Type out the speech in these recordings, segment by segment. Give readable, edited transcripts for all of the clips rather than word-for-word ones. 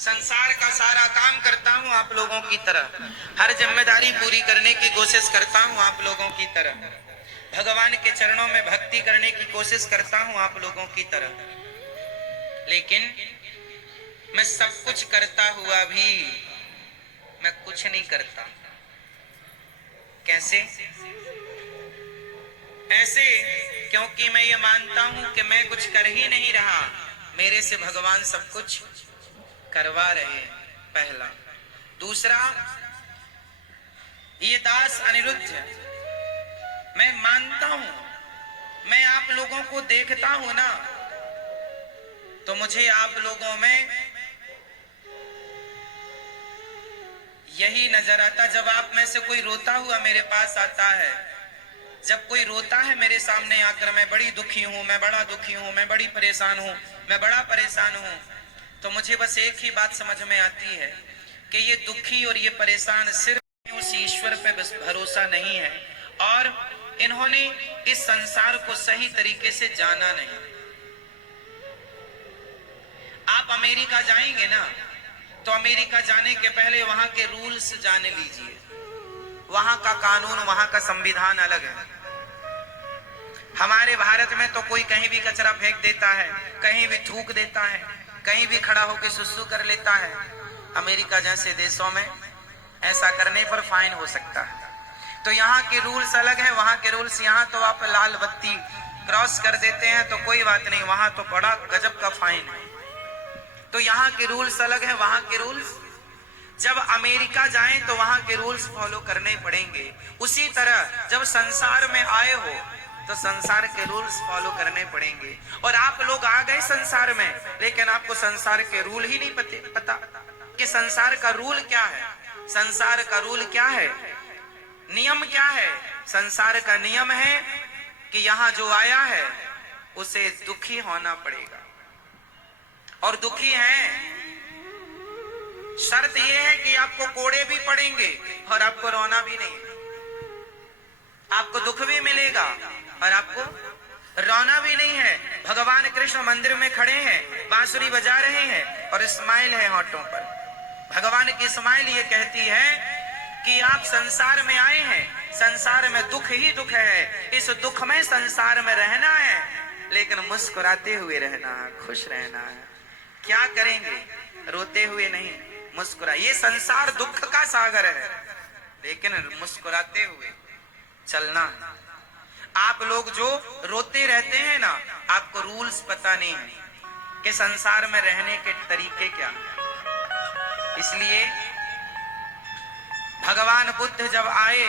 संसार का सारा काम करता हूँ आप लोगों की तरह, हर जिम्मेदारी पूरी करने की कोशिश करता हूँ आप लोगों की तरह, भगवान के चरणों में भक्ति करने की कोशिश करता हूँ आप लोगों की तरह, लेकिन मैं सब कुछ करता हुआ भी मैं कुछ नहीं करता। कैसे? ऐसे क्योंकि मैं ये मानता हूं कि मैं कुछ कर ही नहीं रहा, मेरे से भगवान सब कुछ करवा रहे हैं, पहला। दूसरा, ये दास अनिरुद्ध, मैं मानता हूं, मैं आप लोगों को देखता हूं ना, तो मुझे आप लोगों में यही नजर आता, जब आप में से कोई रोता हुआ मेरे पास आता है, जब कोई रोता है मेरे सामने आकर, मैं बड़ी दुखी हूं, मैं बड़ा दुखी हूं, मैं बड़ी परेशान हूं, मैं बड़ा परेशान हूं, तो मुझे बस एक ही बात समझ में आती है कि ये दुखी और ये परेशान सिर्फ उस ईश्वर पे बस भरोसा नहीं है, और इन्होंने इस संसार को सही तरीके से जाना नहीं। आप अमेरिका जाएंगे ना, तो अमेरिका जाने के पहले वहां के रूल्स जान लीजिए। वहां का कानून, वहां का संविधान अलग है। हमारे भारत में तो कोई कहीं भी कचरा फेंक देता है, कहीं भी थूक देता है, कहीं भी खड़ा होकर सुसु कर लेता है। अमेरिका जैसे देशों में ऐसा करने पर फाइन हो सकता है। तो यहाँ के रूल्स अलग है, वहां के रूल्स। यहाँ तो आप लाल बत्ती क्रॉस कर देते हैं तो कोई बात नहीं, वहां तो बड़ा गजब का फाइन है। तो यहाँ के रूल्स अलग है, वहां के रूल्स। जब अमेरिका जाएं तो वहां के रूल्स फॉलो करने पड़ेंगे। उसी तरह जब संसार में आए हो तो संसार के रूल्स फॉलो करने पड़ेंगे। और आप लोग आ गए संसार में, लेकिन आपको संसार के रूल ही नहीं पता कि संसार का रूल क्या है। संसार का रूल क्या है, नियम क्या है? संसार का नियम है कि यहाँ जो आया है उसे दुखी होना पड़ेगा, और दुखी है। शर्त यह है कि आपको कोड़े भी पड़ेंगे और आपको रोना भी नहीं, आपको दुख भी मिलेगा और आपको रोना भी नहीं है। भगवान कृष्ण मंदिर में खड़े हैं, बांसुरी बजा रहे हैं और स्माइल है होठों पर। भगवान की स्माइल ये कहती है कि आप संसार में आए हैं, संसार में दुख ही दुख है, इस दुख में संसार में रहना है, लेकिन मुस्कुराते हुए रहना है, खुश रहना है। क्या करेंगे? रोते हुए नहीं, मुस्कुरा। ये संसार दुख का सागर है, लेकिन मुस्कुराते हुए चलना। आप लोग जो रोते रहते हैं ना, आपको रूल्स पता नहीं है कि संसार में रहने के तरीके क्या हैं। इसलिए भगवान बुद्ध जब आए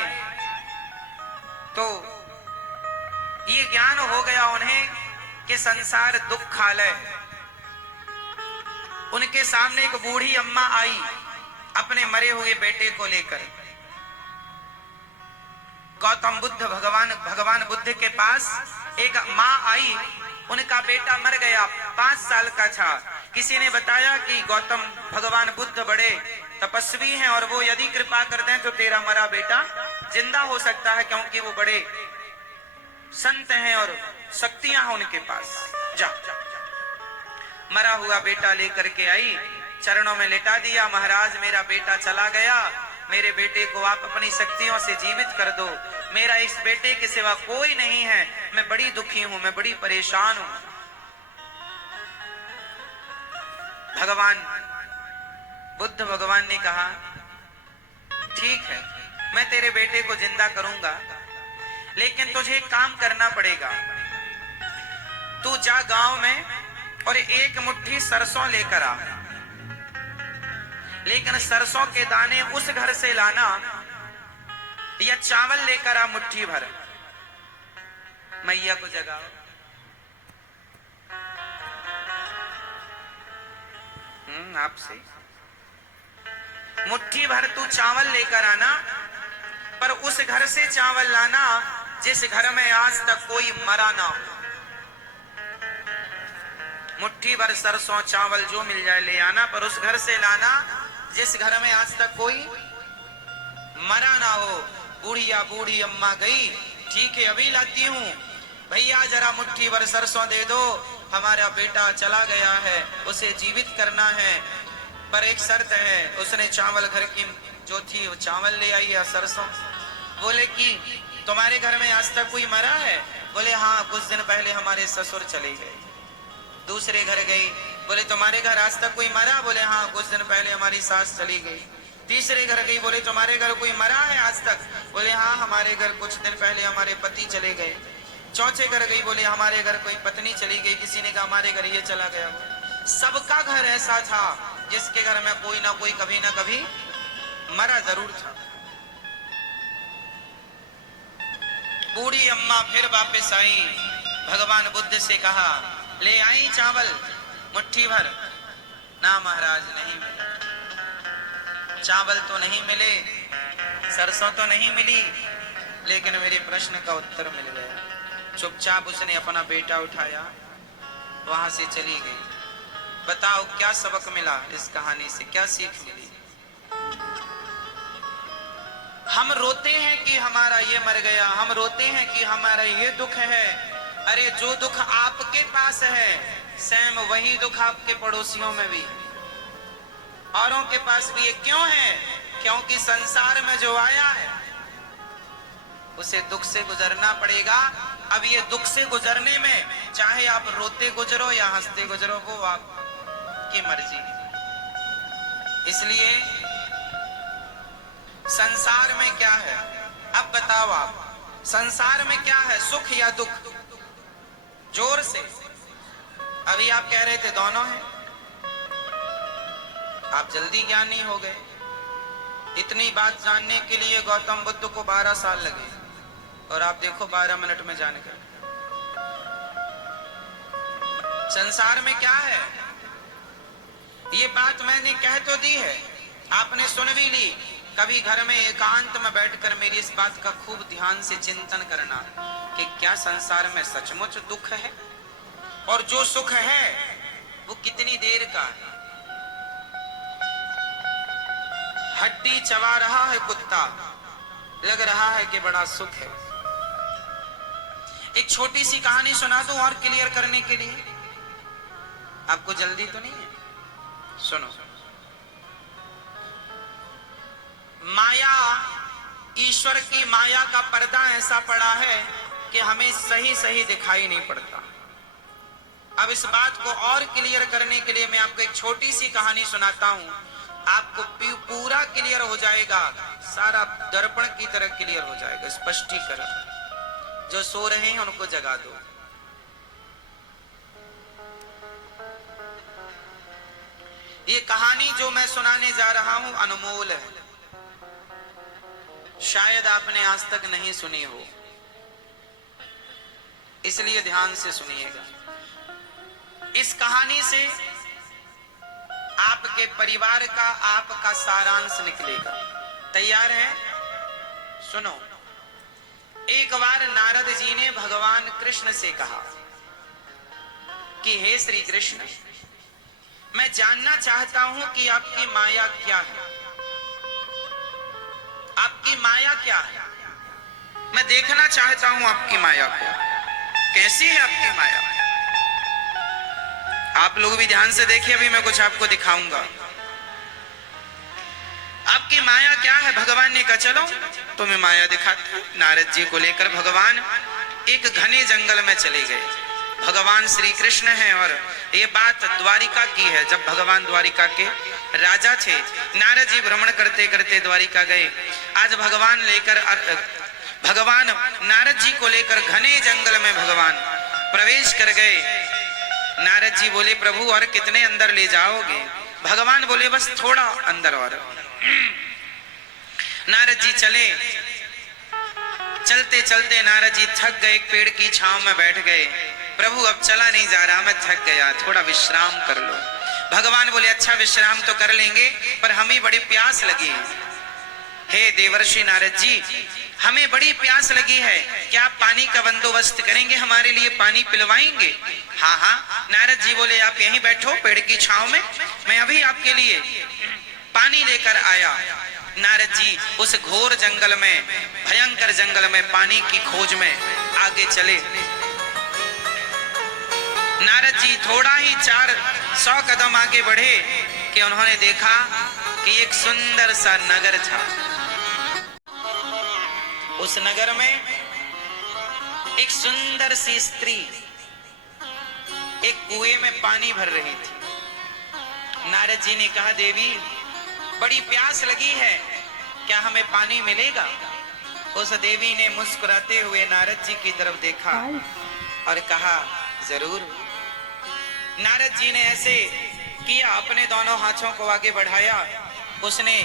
तो ये ज्ञान हो गया उन्हें कि संसार दुखालय है। उनके सामने एक बूढ़ी अम्मा आई अपने मरे हुए बेटे को लेकर। गौतम बुद्ध भगवान बुद्ध के पास एक माँ आई, उनका बेटा मर गया, 5 साल का था। किसी ने बताया कि गौतम भगवान बुद्ध बड़े तपस्वी हैं और वो यदि कृपा कर दें तो तेरा मरा बेटा जिंदा हो सकता है, क्योंकि वो बड़े संत हैं और शक्तियां हैं उनके पास। जा, मरा हुआ बेटा लेकर के आई, चरणों में लेटा दिया। महाराज, मेरा बेटा चला गया, मेरे बेटे को आप अपनी शक्तियों से जीवित कर दो। मेरा इस बेटे के सिवा कोई नहीं है, मैं बड़ी दुखी हूं, मैं बड़ी परेशान हूं। भगवान बुद्ध भगवान ने कहा, ठीक है, मैं तेरे बेटे को जिंदा करूंगा, लेकिन तुझे एक काम करना पड़ेगा। तू जा गांव में और एक मुट्ठी सरसों लेकर आ, लेकिन सरसों के दाने उस घर से लाना, या चावल लेकर आ मुट्ठी भर। मैया को जगाओ। आपसे मुट्ठी भर तू चावल लेकर आना, पर उस घर से चावल लाना जिस घर में आज तक कोई मरा ना हो। मुट्ठी भर सरसों चावल जो मिल जाए ले आना, पर उस घर से लाना जिस घर में आज तक कोई मरा ना हो। बूढ़ी अम्मा गई, ठीक है अभी लाती हूं। भैया जरा मुट्ठी भर सरसों दे दो, हमारा बेटा चला गया है, उसे जीवित करना है। पर एक शर्त है। उसने चावल घर की जो थी वो चावल ले आई या सरसों। बोले कि तुम्हारे घर में आज तक कोई मरा है? बोले हाँ, कुछ दिन पहले हमारे ससुर चले गए। दूसरे घर गई, बोले तुम्हारे घर आज तक कोई मरा? बोले हाँ, कुछ दिन पहले हमारी सास चली गई। तीसरे घर गई, बोले तुम्हारे घर कोई मरा है आज तक? बोले हाँ, हमारे घर कुछ दिन पहले हमारे पति चले गए। चौथे घर गई, बोले हमारे घर कोई पत्नी चली गई। किसी ने कहा हमारे घर ये चला गया। सबका घर ऐसा था जिसके घर में कोई ना कोई कभी ना कभी मरा जरूर था। बूढ़ी अम्मा फिर वापस आई, भगवान बुद्ध से कहा ले आई चावल मुट्ठी भर। ना महाराज, नहीं मिले। चावल तो नहीं मिले, सरसों तो नहीं मिली, लेकिन मेरे प्रश्न का उत्तर मिल गया। चुपचाप उसने अपना बेटा उठाया, वहां से चली गई। बताओ क्या सबक मिला इस कहानी से, क्या सीख मिली? हम रोते हैं कि हमारा ये मर गया, हम रोते हैं कि हमारा ये दुख है। अरे जो दुख आपके पास है, सेम वही दुख आपके पड़ोसियों में भी, औरों के पास भी। ये क्यों है? क्योंकि संसार में जो आया है उसे दुख से गुजरना पड़ेगा। अब ये दुख से गुजरने में चाहे आप रोते गुजरो या हंसते गुजरो, वो आपकी मर्जी। इसलिए संसार में क्या है? अब बताओ आप, संसार में क्या है, सुख या दुख? जोर से। अभी आप कह रहे थे दोनों है। आप जल्दी ज्ञानी हो गए। इतनी बात जानने के लिए गौतम बुद्ध को 12 साल लगे और आप देखो 12 मिनट में जान गए। संसार में क्या है ये बात मैंने कह तो दी है, आपने सुन भी ली। कभी घर में एकांत में बैठकर मेरी इस बात का खूब ध्यान से चिंतन करना कि क्या संसार में सचमुच दुख है, और जो सुख है वो कितनी देर का है। हड्डी चबा रहा है कुत्ता, लग रहा है कि बड़ा सुख है। एक छोटी सी कहानी सुना दूं और क्लियर करने के लिए, आपको जल्दी तो नहीं है? सुनो। माया, ईश्वर की माया का पर्दा ऐसा पड़ा है कि हमें सही सही दिखाई नहीं पड़ता। अब इस बात को और क्लियर करने के लिए मैं आपको एक छोटी सी कहानी सुनाता हूं, आपको पूरा क्लियर हो जाएगा, सारा दर्पण की तरह क्लियर हो जाएगा, स्पष्टीकरण। जो सो रहे हैं उनको जगा दो। ये कहानी जो मैं सुनाने जा रहा हूं अनमोल है, शायद आपने आज तक नहीं सुनी हो, इसलिए ध्यान से सुनिएगा। इस कहानी से आपके परिवार का, आपका सारांश निकलेगा। तैयार हैं? सुनो। एक बार नारद जी ने भगवान कृष्ण से कहा कि हे श्री कृष्ण, मैं जानना चाहता हूं कि आपकी माया क्या है। आपकी माया क्या है? मैं देखना चाहता हूं आपकी माया को। कैसी है आपकी माया? आप लोग भी ध्यान से देखिए, अभी मैं कुछ आपको दिखाऊंगा। आपकी माया क्या है? भगवान ने कहा चलो तुम्हें माया दिखाता हूं। नारद जी को लेकर भगवान एक घने जंगल में चले गए। भगवान श्री कृष्ण हैं और ये बात द्वारिका की है। जब भगवान द्वारिका के राजा थे, नारद जी भ्रमण करते करते द्वारिका गए। आज भगवान नारद जी को लेकर घने जंगल में भगवान प्रवेश कर गए। नारद जी बोले प्रभु और कितने अंदर ले जाओगे? भगवान बोले बस थोड़ा अंदर और। नारद जी चले। चलते चलते नारद जी थक गए, एक पेड़ की छांव में बैठ गए। प्रभु अब चला नहीं जा रहा, मैं थक गया, थोड़ा विश्राम कर लो। भगवान बोले अच्छा विश्राम तो कर लेंगे, पर हमें बड़ी प्यास लगी है। हे देवर्षि नारद जी, हमें बड़ी प्यास लगी है, क्या आप पानी का बंदोबस्त करेंगे, हमारे लिए पानी पिलवाएंगे? हाँ हाँ। नारद जी बोले आप यहीं बैठो पेड़ की छांव में, मैं अभी आपके लिए पानी लेकर आया। नारद जी उस घोर जंगल में, भयंकर जंगल में पानी की खोज में आगे चले। नारद जी थोड़ा ही 400 कदम आगे बढ़े कि उन्होंने देखा कि एक सुंदर सा नगर था। उस नगर में एक सुंदर सी स्त्री एक कुएं में पानी भर रही थी। नारद जी ने कहा, देवी बड़ी प्यास लगी है, क्या हमें पानी मिलेगा? उस देवी ने मुस्कुराते हुए नारद जी की तरफ देखा और कहा, जरूर। नारद जी ने ऐसे किया, अपने दोनों हाथों को आगे बढ़ाया, उसने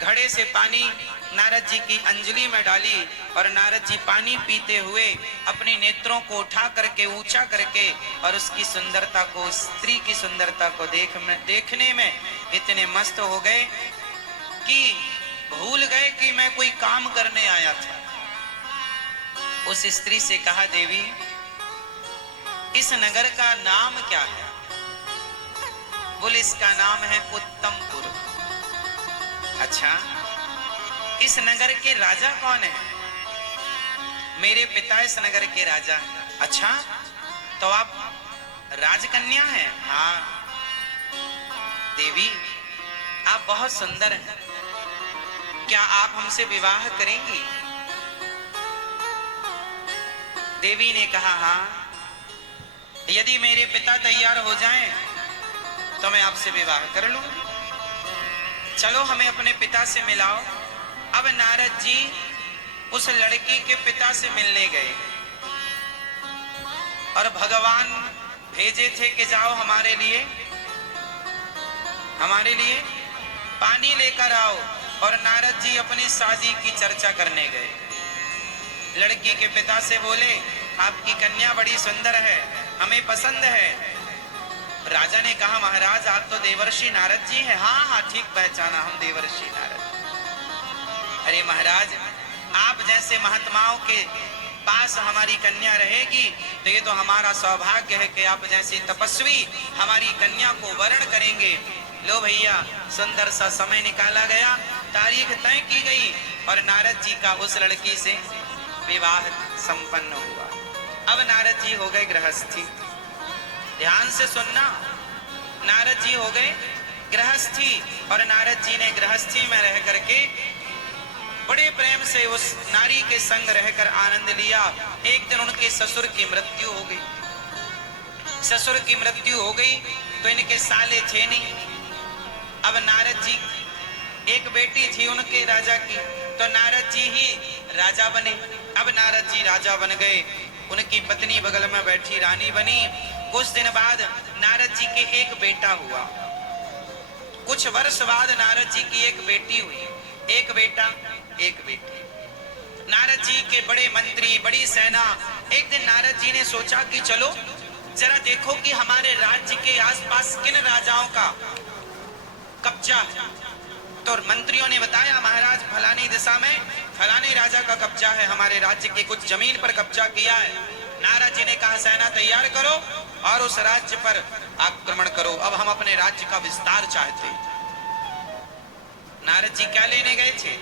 घड़े से पानी नारद जी की अंजलि में डाली और नारद जी पानी पीते हुए अपने नेत्रों को उठा करके ऊंचा करके और उसकी सुंदरता को, स्त्री की सुंदरता को देखने में इतने मस्त हो गए कि भूल गए कि मैं कोई काम करने आया था। उस स्त्री से कहा, देवी इस नगर का नाम क्या है? बोले, इसका नाम है उत्तमपुर। अच्छा, इस नगर के राजा कौन है? मेरे पिता इस नगर के राजा हैं। अच्छा, तो आप राजकन्या हैं? हाँ। देवी आप बहुत सुंदर हैं, क्या आप हमसे विवाह करेंगी? देवी ने कहा, हाँ, यदि मेरे पिता तैयार हो जाएं तो मैं आपसे विवाह कर लूंगी। चलो हमें अपने पिता से मिलाओ। अब नारद जी उस लड़की के पिता से मिलने गए और भगवान भेजे थे कि जाओ हमारे लिए पानी लेकर आओ। और नारद जी अपनी शादी की चर्चा करने गए। लड़की के पिता से बोले, आपकी कन्या बड़ी सुंदर है, हमें पसंद है। राजा ने कहा, महाराज आप तो देवर्षि नारद जी हैं। हाँ हाँ, ठीक पहचाना, हम देवर्षि नारद। अरे महाराज, आप जैसे महात्माओं के पास हमारी कन्या रहेगी तो ये तो हमारा सौभाग्य है कि आप जैसे तपस्वी हमारी कन्या को वरण करेंगे। लो भैया, सुंदर सा समय निकाला गया, तारीख तय की गई और नारद जी का उस लड़की से विवाह संपन्न हुआ। अब नारद जी हो गए गृहस्थी। ध्यान से सुनना, नारद जी हो गए गृहस्थी और नारद जी ने गृहस्थी में रह करके बड़े प्रेम से उस नारी के संग रहकर आनंद लिया। एक दिन उनके ससुर की मृत्यु हो गई। ससुर की मृत्यु हो गई तो इनके साले थे नहीं। अब नारद जी, एक बेटी थी उनके राजा की, तो नारद जी ही राजा बने। अब नारद जी राजा बन गए, उनकी पत्नी बगल में बैठी रानी बनी। कुछ दिन बाद नारद जी के एक बेटा हुआ। कुछ वर्ष बाद नारद जी की एक बेटी हुई। एक बेटा एक बेटी। नारद जी के बड़े मंत्री, बड़ी सेना। एक दिन नारद जी ने सोचा कि चलो जरा देखो कि हमारे राज्य के आसपास किन राजाओं का कब्जा है। तो मंत्रियों ने बताया, महाराज फलानी दिशा में फलाने राजा का कब्जा है, हमारे राज्य की कुछ जमीन पर कब्जा किया है। नारद जी ने कहा, सेना तैयार करो और उस राज्य पर आक्रमण करो, अब हम अपने राज्य का विस्तार चाहते। नारद जी क्या लेने गए थे?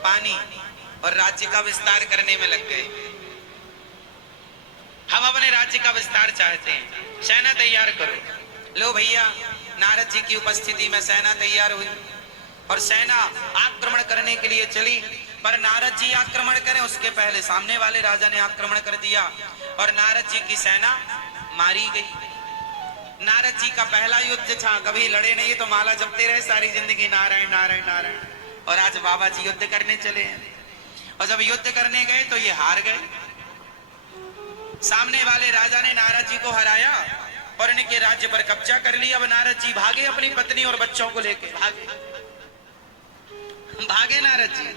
पानी, और राज्य का विस्तार करने में लग गए। हम अपने राज्य का विस्तार चाहते हैं, सेना तैयार करो। लो भैया, नारद जी की उपस्थिति में सेना तैयार हुई और सेना आक्रमण करने के लिए चली। पर नारद जी आक्रमण करें उसके पहले सामने वाले राजा ने आक्रमण कर दिया और नारद जी की सेना मारी गई। नारद जी का पहला युद्ध था, कभी लड़े नहीं तो माला जपते रहे सारी जिंदगी, नारायण नारायण नारायण। और आज बाबा जी युद्ध करने चले हैं और जब युद्ध करने गए तो ये हार गए। सामने वाले राजा ने नारद जी को हराया और इनके राज्य पर कब्जा कर लिया। अब नारद जी भागे, अपनी पत्नी और बच्चों को लेके भागे नारद जी।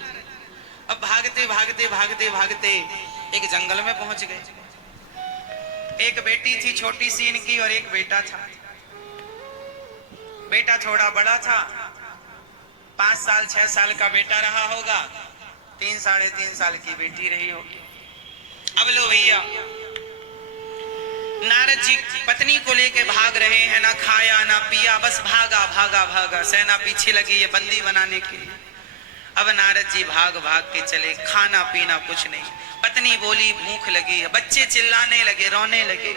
अब भागते भागते भागते भागते एक जंगल में पहुंच गए। एक बेटी थी छोटी सी इनकी और एक बेटा था। बेटा थोड़ा बड़ा था, 5 साल 6 साल का बेटा रहा होगा, 3 साढ़े 3 साल की बेटी रही होगी। अब लो भैया, नारद जी पत्नी को लेके भाग रहे हैं, ना खाया ना पिया, बस भागा भागा भागा। सेना पीछे लगी है बंदी बनाने के लिए। अब नारद जी भाग भाग के चले, खाना पीना कुछ नहीं। पत्नी बोली भूख लगी है, बच्चे चिल्लाने लगे, रोने लगे।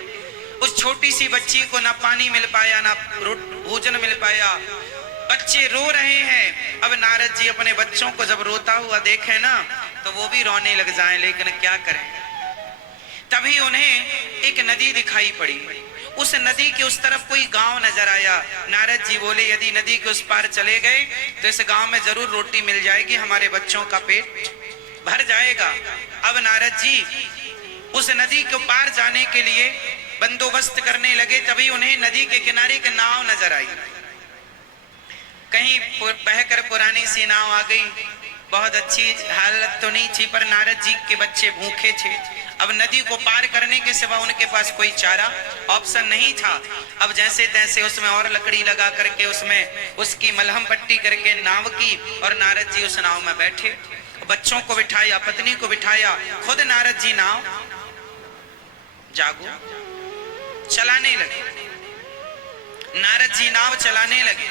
उस छोटी सी बच्ची को ना पानी मिल पाया, ना भोजन मिल पाया, बच्चे रो रहे हैं। अब नारद जी अपने बच्चों को जब रोता हुआ देखे ना तो वो भी रोने लग जाएं, लेकिन क्या करें। तभी उन्हें एक नदी दिखाई पड़ी। उस नदी के उस तरफ कोई गांव नजर आया। नारद जी बोले यदि नदी के उस पार चले गए तो इस गांव में जरूर रोटी मिल जाएगी, हमारे बच्चों का पेट भर जाएगा। अब नारद जी उस नदी के पार जाने के लिए बंदोबस्त करने लगे। तभी उन्हें नदी के किनारे एक नाव नजर आई। कहीं बहकर पुरानी सी नाव आ गई। बहुत अच्छी हालत तो नहीं थी, पर नारद जी के बच्चे भूखे थे। अब नदी को पार करने के सिवा उनके पास कोई चारा ऑप्शन नहीं था। अब जैसे तैसे उसमें और लकड़ी लगा करके उसमें उसकी मलहम पट्टी करके नाव की, और नारद जी उस नाव में बैठे। बच्चों को बिठाया, पत्नी को बिठाया, खुद नारद जी नाव जागो चलाने लगे। नारद जी नाव चलाने लगे।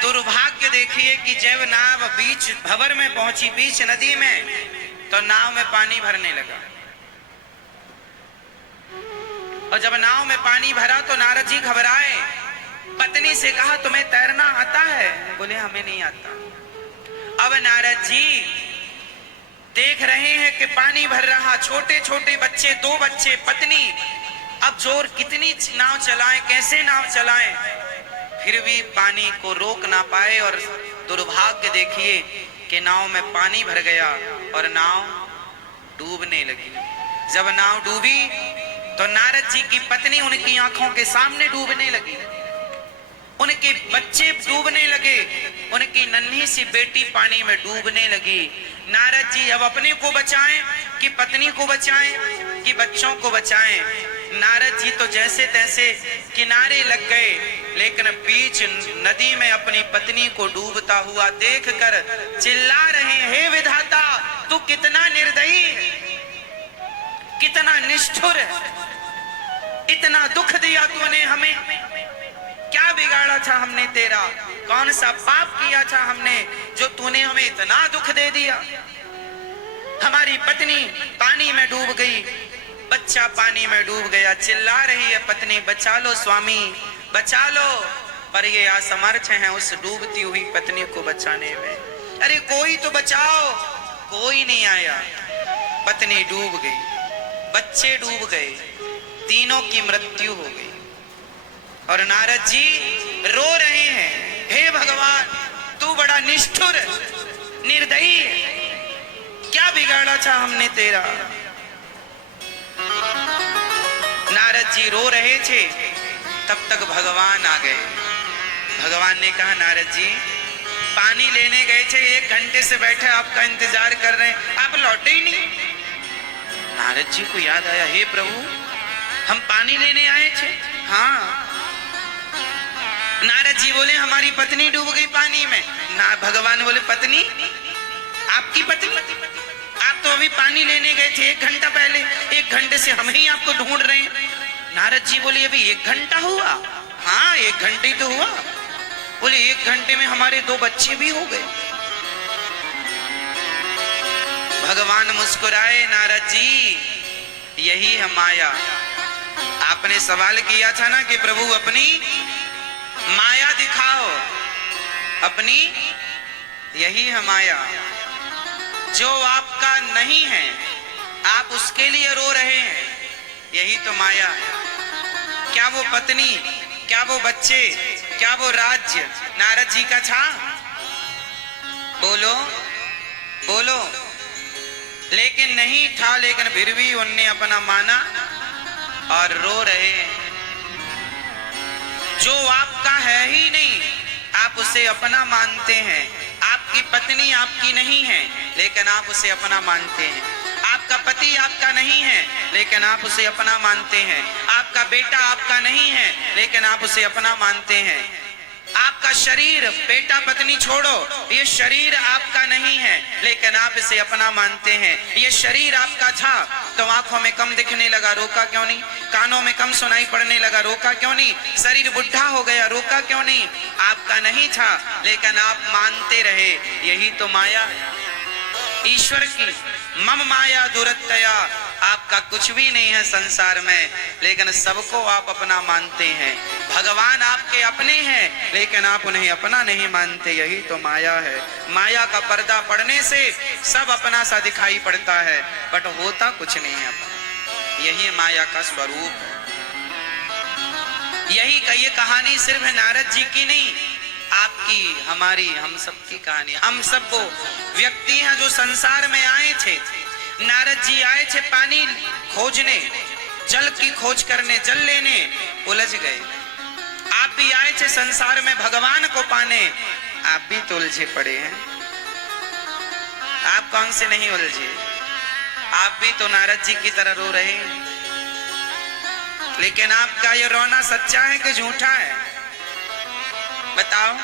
दुर्भाग्य देखिए कि जब नाव बीच भंवर में पहुंची, बीच नदी में, तो नाव में पानी भरने लगा। और जब नाव में पानी भरा तो नारद जी घबराए। पत्नी से कहा तुम्हें तैरना आता है? बोले हमें नहीं आता। अब नारद जी देख रहे हैं कि पानी भर रहा, छोटे छोटे बच्चे, 2 बच्चे, पत्नी। अब जोर कितनी नाव चलाएं, कैसे नाव चलाएं, फिर भी पानी को रोक ना पाए। और दुर्भाग्य देखिए कि नाव में पानी भर गया और नाव डूबने लगी। जब नाव डूबी तो नारद जी की पत्नी उनकी आंखों के सामने डूबने लगी, उनके बच्चे डूबने लगे, उनकी नन्ही सी बेटी पानी में डूबने लगी। नारद जी अब अपने को बचाएं कि पत्नी को बचाएं कि बच्चों को बचाएं। नारद जी तो जैसे तैसे किनारे लग गए, लेकिन बीच नदी में अपनी पत्नी को डूबता हुआ देखकर चिल्ला रहे, हे विधाता तू कितना निर्दयी, कितना निष्ठुर, इतना दुख दिया तूने हमें, क्या बिगाड़ा था हमने तेरा, कौन सा पाप किया था हमने जो तूने हमें इतना दुख दे दिया। हमारी पत्नी पानी में डूब गई, बच्चा पानी में डूब गया। चिल्ला रही है पत्नी, बचा लो स्वामी बचा लो, पर ये असमर्थ हैं उस डूबती हुई पत्नी को बचाने में। अरे कोई तो बचाओ, कोई नहीं आया। पत्नी डूब गई, बच्चे डूब गए, तीनों की मृत्यु हो गई। और नारद जी रो रहे हैं, हे भगवान तू बड़ा निष्ठुर निर्दयी है, क्या बिगाड़ा था हमने तेरा। नारद जी रो रहे थे, तब तक भगवान आ गए। भगवान ने कहा नारद जी पानी लेने गए थे, 1 घंटे से बैठे आपका इंतजार कर रहे हैं, आप लौटे ही नहीं। नारद जी को याद आया, हे प्रभु हम पानी लेने आए थे। हाँ। नारद जी बोले हमारी पत्नी डूब गई पानी में। ना भगवान बोले पत्नी, आपकी पत्नी? आप तो अभी पानी लेने गए थे 1 घंटा पहले, 1 घंटे से हम ही आपको ढूंढ रहे हैं। नारद जी बोले अभी 1 घंटा हुआ? हाँ 1 घंटे तो हुआ। बोले 1 घंटे में हमारे 2 बच्चे भी हो गए। भगवान मुस्कुराए, नारद जी यही है माया। आपने सवाल किया था ना कि प्रभु अपनी माया दिखाओ, अपनी यही है माया। जो आपका नहीं है आप उसके लिए रो रहे हैं, यही तो माया है। क्या वो पत्नी, क्या वो बच्चे, क्या वो राज्य नारद जी का था? बोलो बोलो। लेकिन नहीं था, लेकिन फिर भी उनने अपना माना और रो रहे हैं। जो आपका है ही नहीं आप उसे अपना मानते हैं। आपकी पत्नी आपकी नहीं है लेकिन आप उसे अपना मानते हैं। आपका पति आपका नहीं है लेकिन आप उसे अपना मानते हैं। आपका बेटा आपका नहीं है लेकिन आप उसे अपना मानते हैं। आपका शरीर, बेटा पत्नी छोड़ो, ये शरीर आपका नहीं है लेकिन आप इसे अपना मानते हैं। ये शरीर आपका था तो आंखों में कम दिखने लगा, रोका क्यों नहीं? कानों में कम सुनाई पड़ने लगा, रोका क्यों नहीं? शरीर बुढ़ा हो गया, रोका क्यों नहीं? आपका नहीं था लेकिन आप मानते रहे, यही तो माया है ईश्वर की। मम माया दुरत्तया आपका कुछ भी नहीं है संसार में, लेकिन सबको आप अपना मानते हैं। भगवान आपके अपने हैं, लेकिन आप उन्हें अपना नहीं मानते। यही तो माया है। माया का पर्दा पड़ने से सब अपना सा दिखाई पड़ता है, बट होता कुछ नहीं है। यही माया का स्वरूप है। यही का ये कहानी सिर्फ नारद जी की नहीं, आपकी, हमारी, हम सबकी कहानी। हम सब वो व्यक्ति हैं जो संसार में आए थे। नारद जी आए थे पानी खोजने, जल की खोज करने, जल लेने, उलझ गए। आप भी आए थे संसार में भगवान को पाने, आप भी तो उलझे पड़े हैं। आप कौन से नहीं उलझे? आप भी तो नारद जी की तरह रो रहे हैं। लेकिन आपका ये रोना सच्चा है कि झूठा है? बताओ,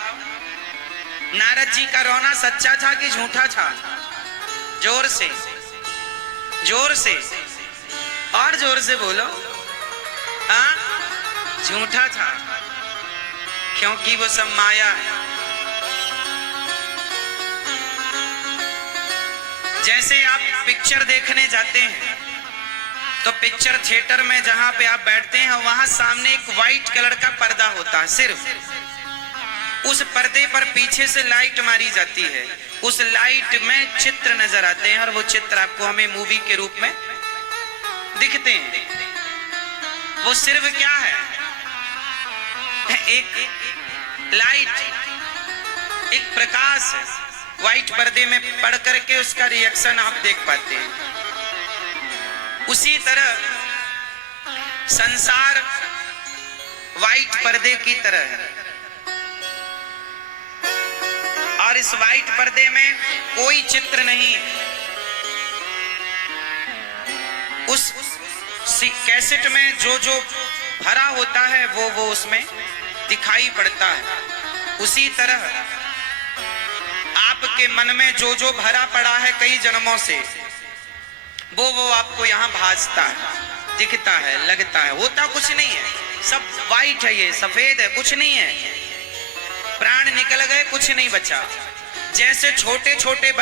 नारद जी का रोना सच्चा था कि झूठा था? जोर से, जोर से, और जोर से बोलो। हाँ, झूठा था, क्योंकि वो सब माया है। जैसे आप पिक्चर देखने जाते हैं तो पिक्चर थिएटर में जहां पे आप बैठते हैं वहां सामने एक व्हाइट कलर का पर्दा होता है। सिर्फ उस पर्दे पर पीछे से लाइट मारी जाती है। उस लाइट में चित्र नजर आते हैं और वो चित्र आपको हमें मूवी के रूप में दिखते हैं। वो सिर्फ क्या है? एक लाइट, एक प्रकाश है। व्हाइट पर्दे में पढ़ करके उसका रिएक्शन आप देख पाते हैं। उसी तरह संसार व्हाइट पर्दे की तरह है, और इस व्हाइट पर्दे में कोई चित्र नहीं है। उस कैसेट में जो जो भरा होता है वो उसमें दिखाई पड़ता है। उसी तरह आपके मन में जो जो भरा पड़ा है कई जन्मों से, वो आपको यहाँ भासता है, दिखता है, लगता है। होता कुछ नहीं है, सब वाइट है, ये सफेद है, कुछ नहीं है। प्राण निकल गए, कुछ नहीं बचा। जैसे छोटे छोटे